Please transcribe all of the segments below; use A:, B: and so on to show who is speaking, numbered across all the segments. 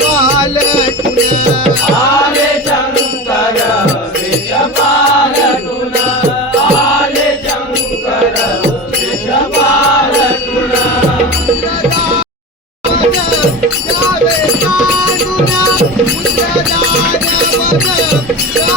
A: पाल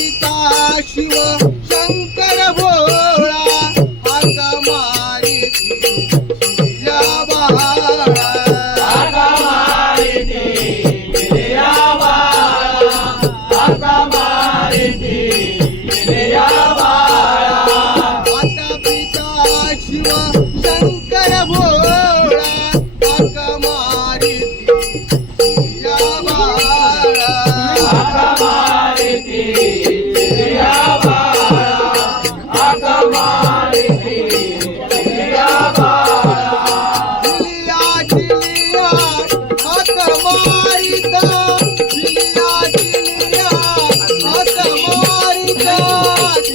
A: शिव शंकर भोळा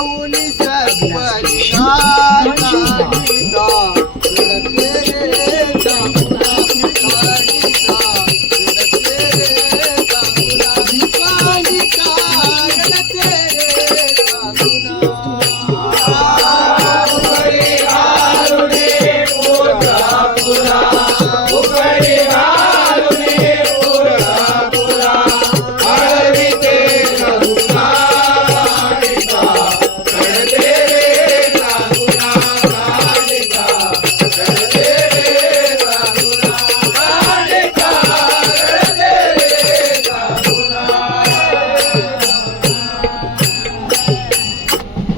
A: ونسى